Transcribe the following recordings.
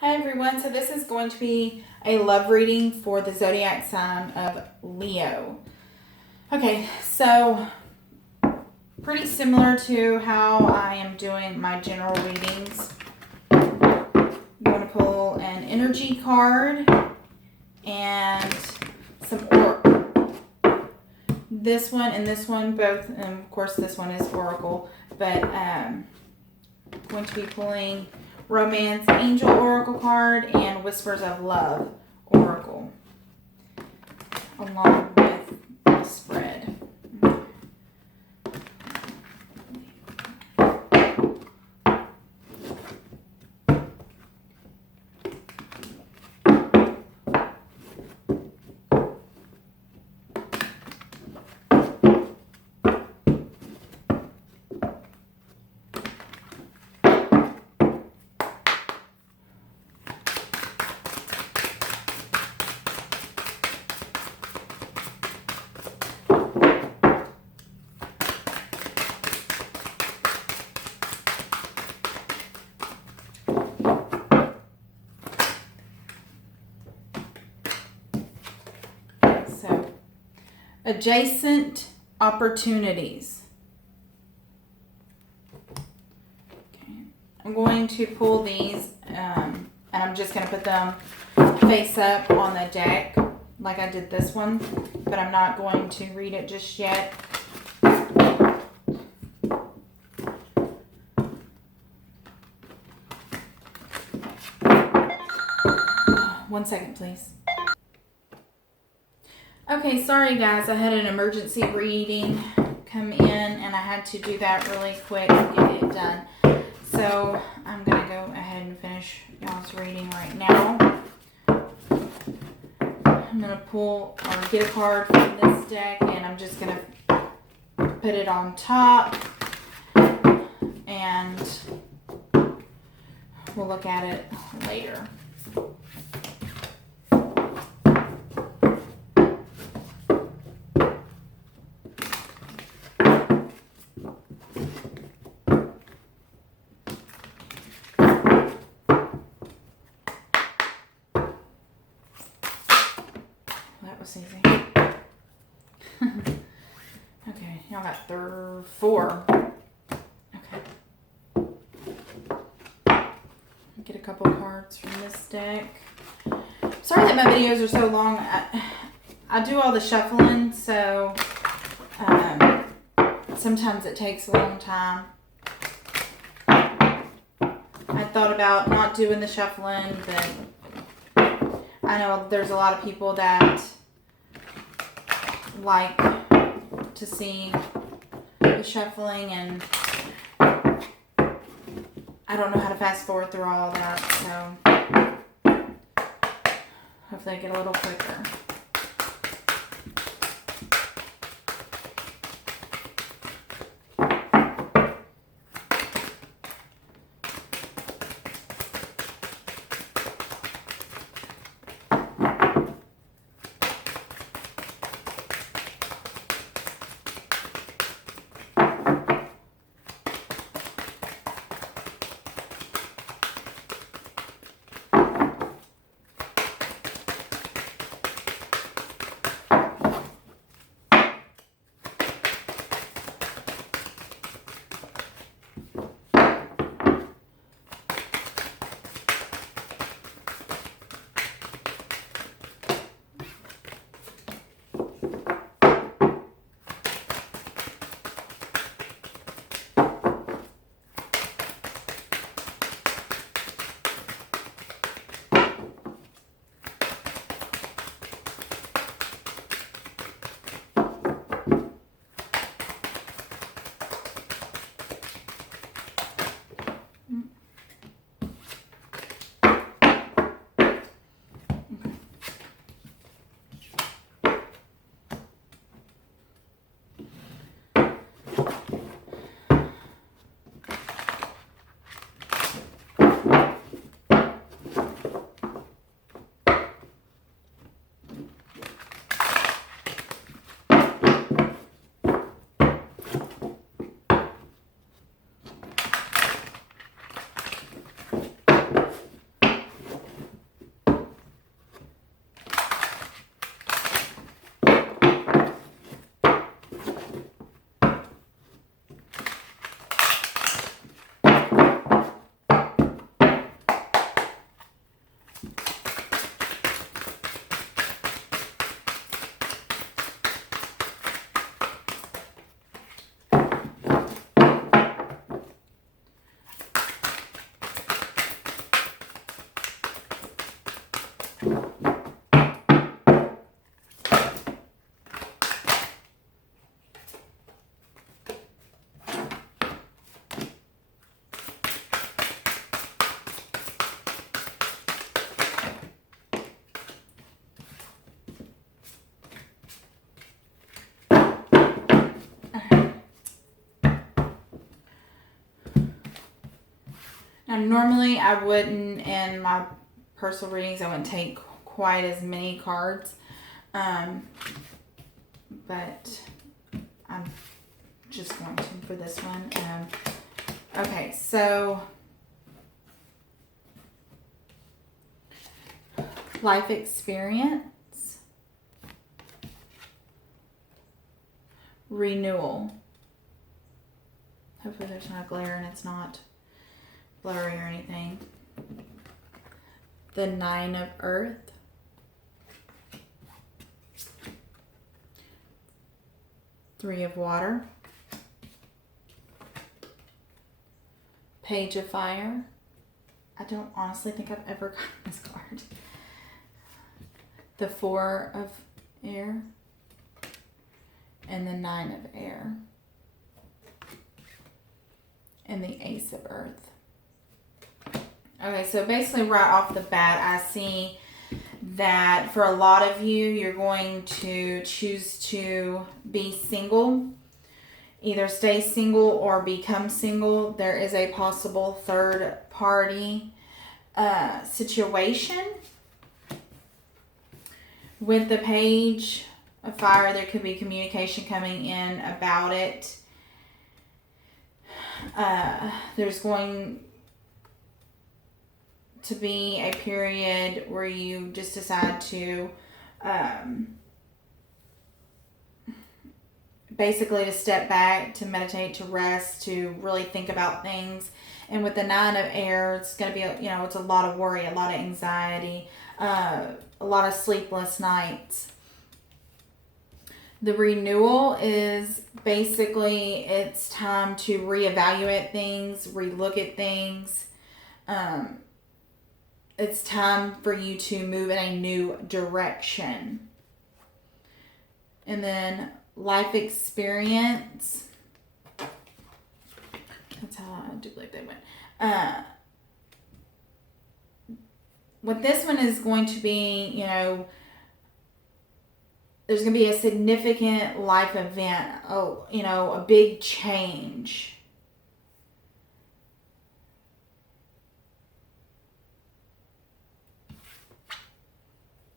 Hi everyone, so this is going to be a love reading for the zodiac sign of Leo. Okay, so pretty similar to how I am doing my general readings. I'm going to pull an energy card and some oracle. This one and this one both, and of course this one is oracle, but I'm going to be pulling Romance Angel Oracle card and Whispers of Love Oracle along with the spread. So, adjacent opportunities. Okay. I'm going to pull these and I'm just going to put them face up on the deck like I did this one, but I'm not going to read it just yet. One second, please. Okay, sorry guys, I had an emergency reading come in and I had to do that really quick and get it done. So I'm going to go ahead and finish y'all's reading right now. I'm going to pull or get a card from this deck and I'm just going to put it on top and we'll look at it later. That was easy. Okay, y'all got four. Okay. Get a couple cards from this deck. Sorry that my videos are so long. I do all the shuffling, so sometimes it takes a long time. I thought about not doing the shuffling, but I know there's a lot of people that like to see the shuffling, and I don't know how to fast forward through all that, so hopefully I get a little quicker. Now, normally I wouldn't, in my personal readings, I wouldn't take quite as many cards. But I'm just going to for this one. Okay, so life experience, renewal. Hopefully there's not glare and it's not blurry or anything. The 9 of Earth. Three of Water. Page of Fire. I don't honestly think I've ever gotten this card. The 4 of Air. And the 9 of Air. And the Ace of Earth. Okay, so basically right off the bat, I see that for a lot of you, you're going to choose to be single. Either stay single or become single. There is a possible third party situation. With the Page of Fire, there could be communication coming in about it. There's going to be a period where you just decide to basically to step back, to meditate, to rest, to really think about things. And with the 9 of Air, it's going to be, it's a lot of worry, a lot of anxiety, a lot of sleepless nights. The renewal is basically it's time to reevaluate things, relook at things. It's time for you to move in a new direction. And then life experience. That's how I do believe they went. What this one is going to be, there's going to be a significant life event, a big change.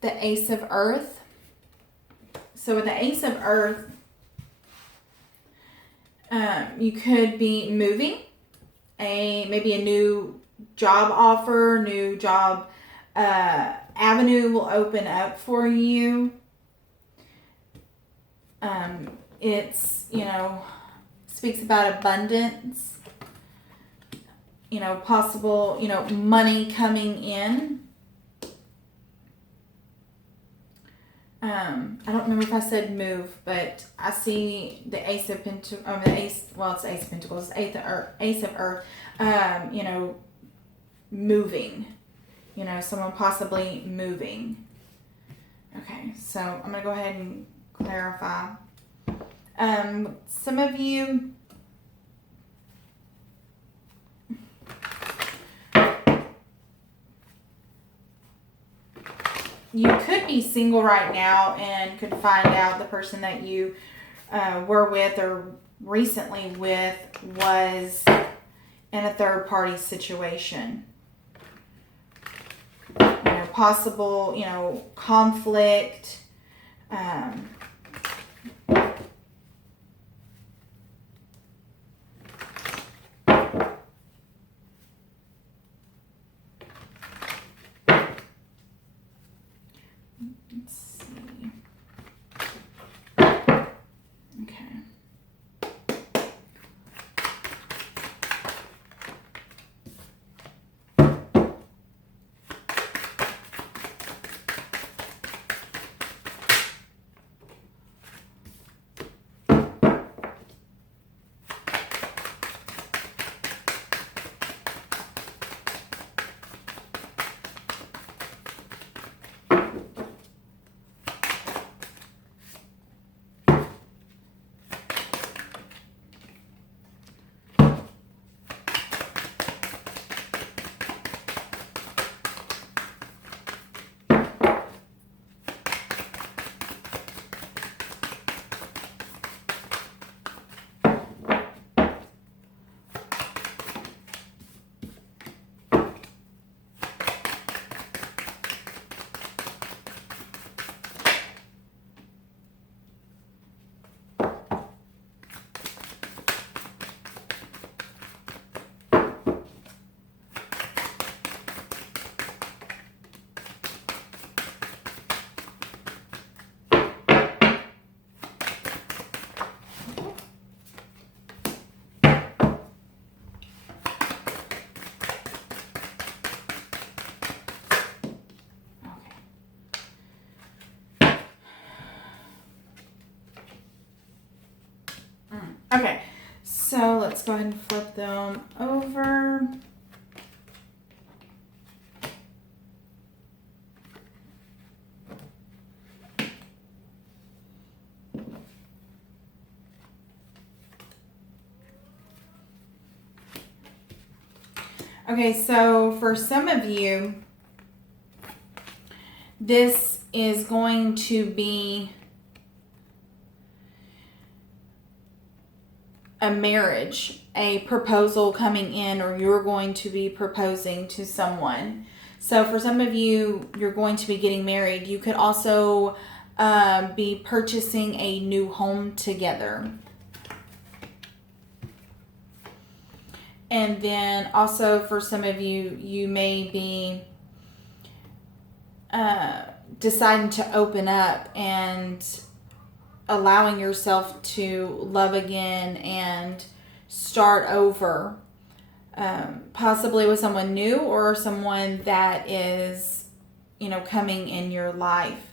The Ace of Earth. So with the Ace of Earth, you could be moving, maybe a new job offer, new job avenue will open up for you. It's, speaks about abundance, possible, money coming in. I don't remember if I said move, but I see the Ace of Pentacles, it's Ace of Pentacles, Ace of Earth, moving, someone possibly moving. Okay, so I'm going to go ahead and clarify. Some of you, you could be single right now and could find out the person that you were with or recently with was in a third party situation. Possible, conflict. Let's see. Okay. Okay, so let's go ahead and flip them over. Okay, so for some of you, this is going to be a marriage, a proposal coming in, or you're going to be proposing to someone. So for some of you, you're going to be getting married. You could also be purchasing a new home together. And then also for some of you, you may be deciding to open up and allowing yourself to love again and start over, possibly with someone new or someone that is, coming in your life.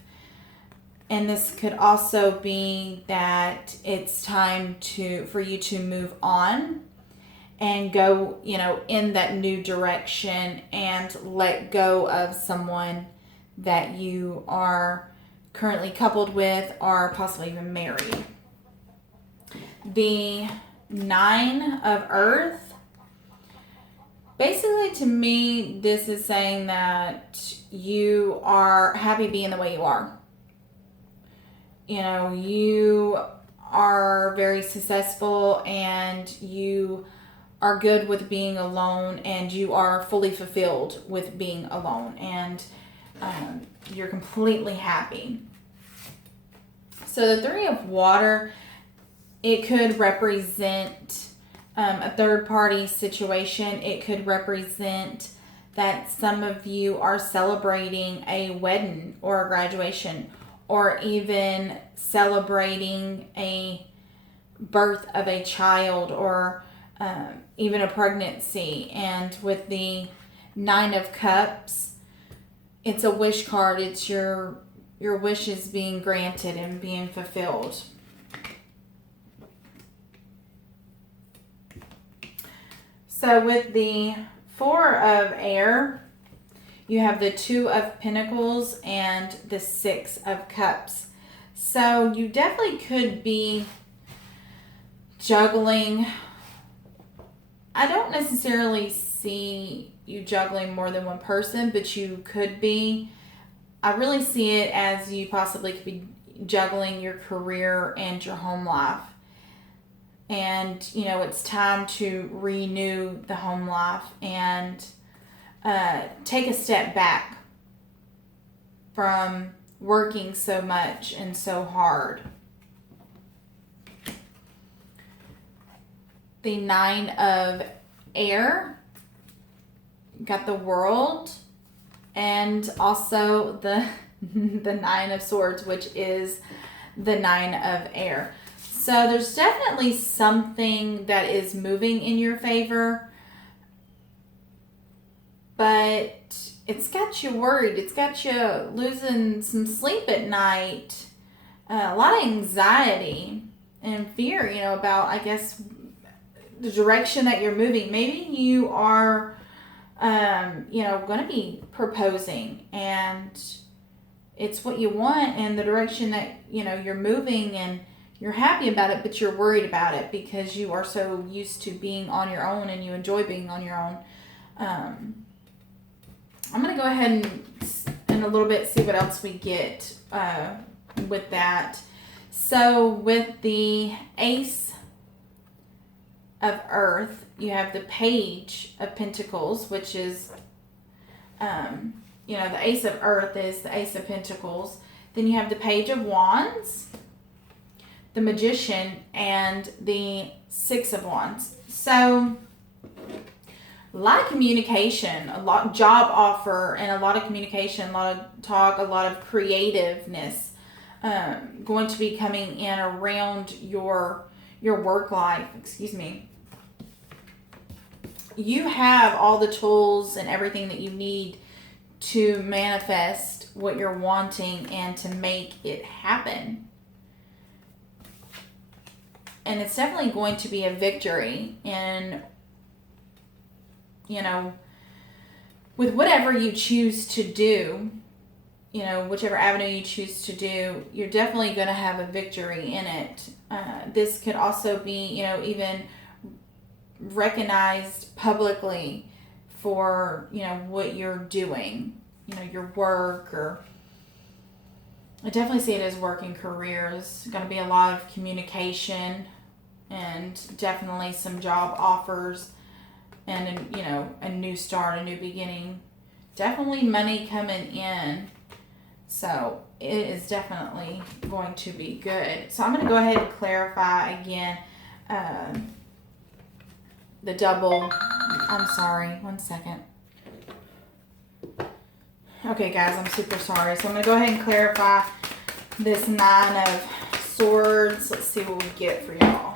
And this could also be that it's time for you to move on and go, in that new direction and let go of someone that you are currently coupled with or possibly even married. The 9 of Earth, basically to me, this is saying that you are happy being the way you are. You are very successful and you are good with being alone, and you are fully fulfilled with being alone, and you're completely happy. So the 3 of Water, it could represent a third party situation. It could represent that some of you are celebrating a wedding or a graduation, or even celebrating a birth of a child, or even a pregnancy. And with the 9 of Cups, it's a wish card. It's your wishes being granted and being fulfilled. So with the 4 of Air, you have the 2 of Pentacles and the 6 of Cups. So you definitely could be juggling. I don't necessarily see you juggling more than one person, but you could be. I really see it as you possibly could be juggling your career and your home life. And, it's time to renew the home life and take a step back from working so much and so hard. The 9 of Air, got the World, and also the 9 of Swords, which is the 9 of Air. So there's definitely something that is moving in your favor, but it's got you worried. It's got you losing some sleep at night, a lot of anxiety and fear, about, I guess, the direction that you're moving. Maybe you are, going to be proposing, and it's what you want and the direction that, you're moving, and you're happy about it, but you're worried about it because you are so used to being on your own and you enjoy being on your own. I'm going to go ahead and in a little bit see what else we get with that. So with the Ace of Earth, you have the Page of Pentacles, which is, the Ace of Earth is the Ace of Pentacles. Then you have the Page of Wands, the Magician, and the 6 of Wands. So a lot of communication, a lot job offer, and a lot of communication, a lot of talk, a lot of creativeness going to be coming in around your work life. Excuse me. You have all the tools and everything that you need to manifest what you're wanting and to make it happen. and it's definitely going to be a victory. And, you know, with whatever you choose to do, you know, whichever avenue you choose to do, you're definitely going to have a victory in it. This could also be, you know, even recognized publicly for, you know, what you're doing, you know, your work, or I definitely see it as work and careers. Going to be a lot of communication and definitely some job offers and, you know, a new start, a new beginning. Definitely money coming in. So it is definitely going to be good. So I'm going to go ahead and clarify again the double. I'm sorry. 1 second. Okay, guys, I'm super sorry. So I'm going to go ahead and clarify this 9 of Swords. Let's see what we get for y'all.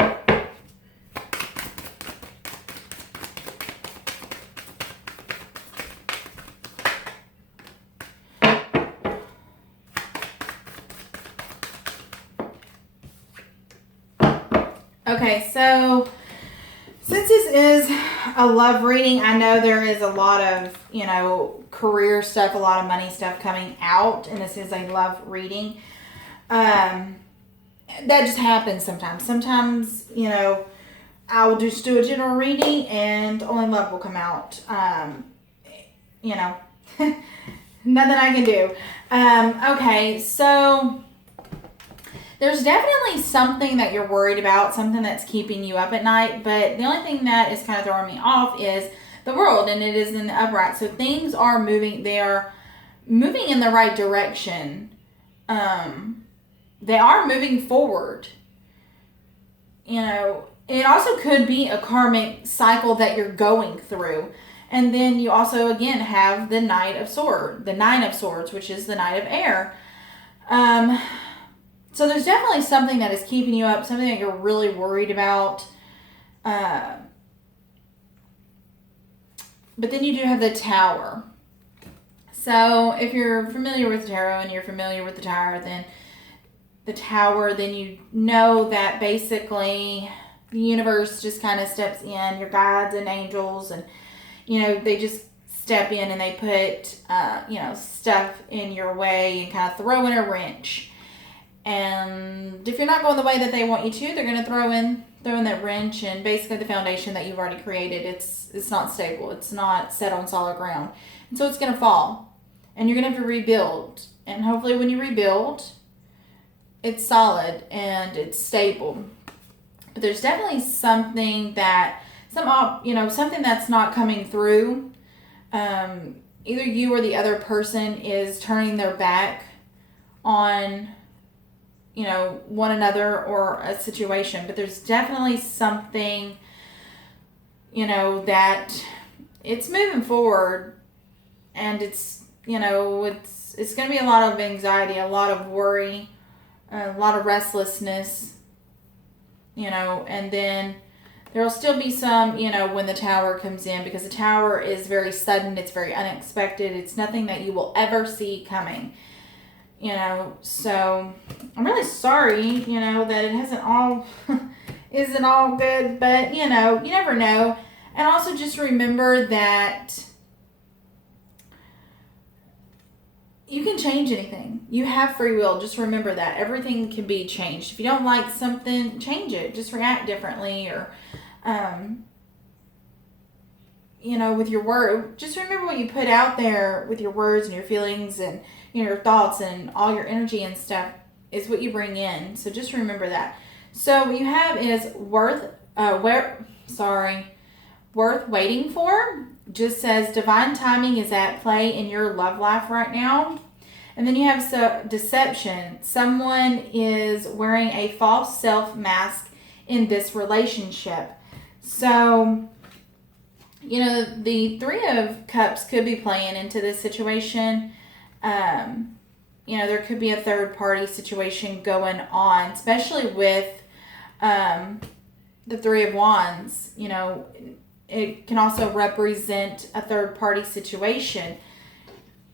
Okay, so since this is a love reading, I know there is a lot of, you know, career stuff, a lot of money stuff coming out, and this is a love reading. That just happens sometimes. Sometimes, you know, I will just do a general reading and only love will come out. You know, nothing I can do. Okay, so there's definitely something that you're worried about, something that's keeping you up at night, but the only thing that is kind of throwing me off is the world, and it is in the upright. So things are moving, they are moving in the right direction. They are moving forward. You know, it also could be a karmic cycle that you're going through. And then you also, again, have the Knight of Swords, the 9 of Swords, which is the Knight of Air. So there's definitely something that is keeping you up, something that you're really worried about. But then you do have the Tower. So if you're familiar with tarot and you're familiar with the Tower, then you know that basically the universe just kind of steps in, your guides and angels, and, you know, they just step in and they put, you know, stuff in your way and kind of throw in a wrench. And if you're not going the way that they want you to, they're going to throw in that wrench, and basically the foundation that you've already created, it's not stable. It's not set on solid ground. And so it's going to fall. And you're going to have to rebuild. And hopefully when you rebuild, it's solid and it's stable. But there's definitely something that, something that's not coming through. Either you or the other person is turning their back on, you know, one another or a situation, but there's definitely something, you know, that it's moving forward, and it's, you know, it's going to be a lot of anxiety, a lot of worry, a lot of restlessness, you know, and then there'll still be some, you know, when the Tower comes in, because the Tower is very sudden, it's very unexpected, it's nothing that you will ever see coming. You know, so I'm really sorry, you know, that it isn't all good, but, you know, you never know. And also just remember that you can change anything. You have free will. Just remember that. Everything can be changed. If you don't like something, change it. Just react differently, or, you know, with your word. Just remember what you put out there with your words and your feelings and, you know, your thoughts and all your energy and stuff is what you bring in. So just remember that. So what you have is worth waiting for. Just says divine timing is at play in your love life right now. And then you have deception. Someone is wearing a false self mask in this relationship. So, you know, the 3 of Cups could be playing into this situation. You know, there could be a third party situation going on, especially with the 3 of Wands. You know, it can also represent a third party situation,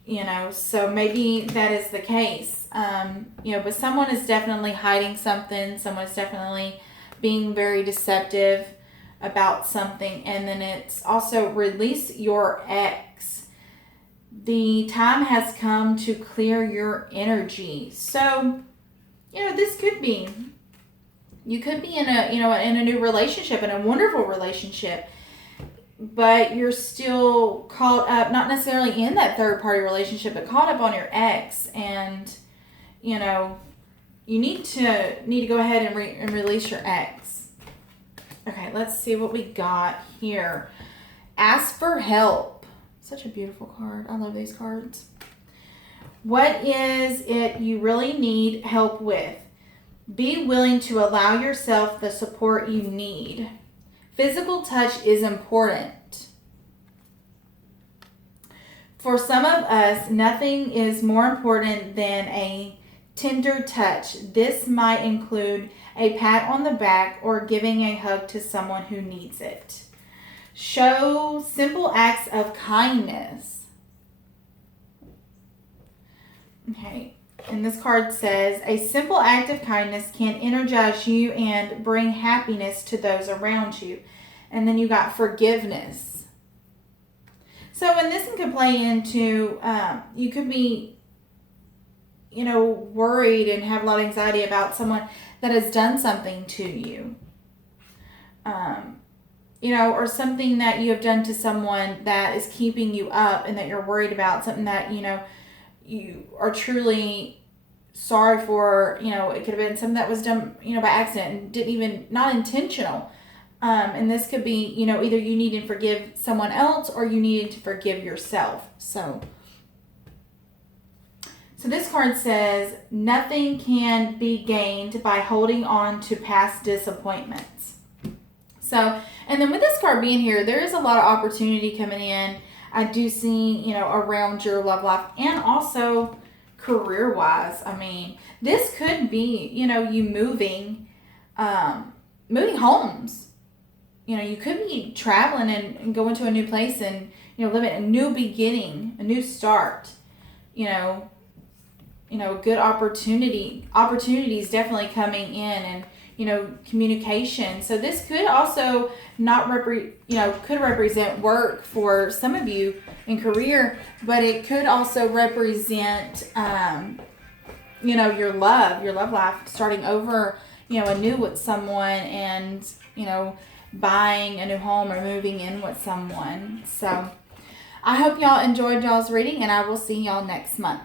you know, so maybe that is the case. You know, but someone is definitely hiding something. Someone is definitely being very deceptive about something. And then it's also release your ex. The time has come to clear your energy. So, this could be, you could be in a new relationship, in a wonderful relationship, but you're still caught up, not necessarily in that third party relationship, but caught up on your ex. And, you need to go ahead and release your ex. Okay, let's see what we got here. Ask for help. Such a beautiful card. I love these cards. What is it you really need help with? Be willing to allow yourself the support you need. Physical touch is important. For some of us, nothing is more important than a tender touch. This might include a pat on the back or giving a hug to someone who needs it. Show simple acts of kindness. Okay, and this card says, a simple act of kindness can energize you and bring happiness to those around you. And then you got forgiveness. So, and this can play into, you could be, worried and have a lot of anxiety about someone that has done something to you. Or something that you have done to someone that is keeping you up and that you're worried about, something that, you are truly sorry for. It could have been something that was done, by accident and not intentional. And this could be, either you need to forgive someone else or you needed to forgive yourself. So this card says, nothing can be gained by holding on to past disappointments. So, and then with this card being here, there is a lot of opportunity coming in. I do see, around your love life and also career-wise. I mean, this could be, you moving homes. You could be traveling and going to a new place and, living a new beginning, a new start. Good opportunities definitely coming in, and, communication. So this could also could represent work for some of you in career, but it could also represent, your love life, starting over, anew with someone and, buying a new home or moving in with someone. So I hope y'all enjoyed y'all's reading, and I will see y'all next month.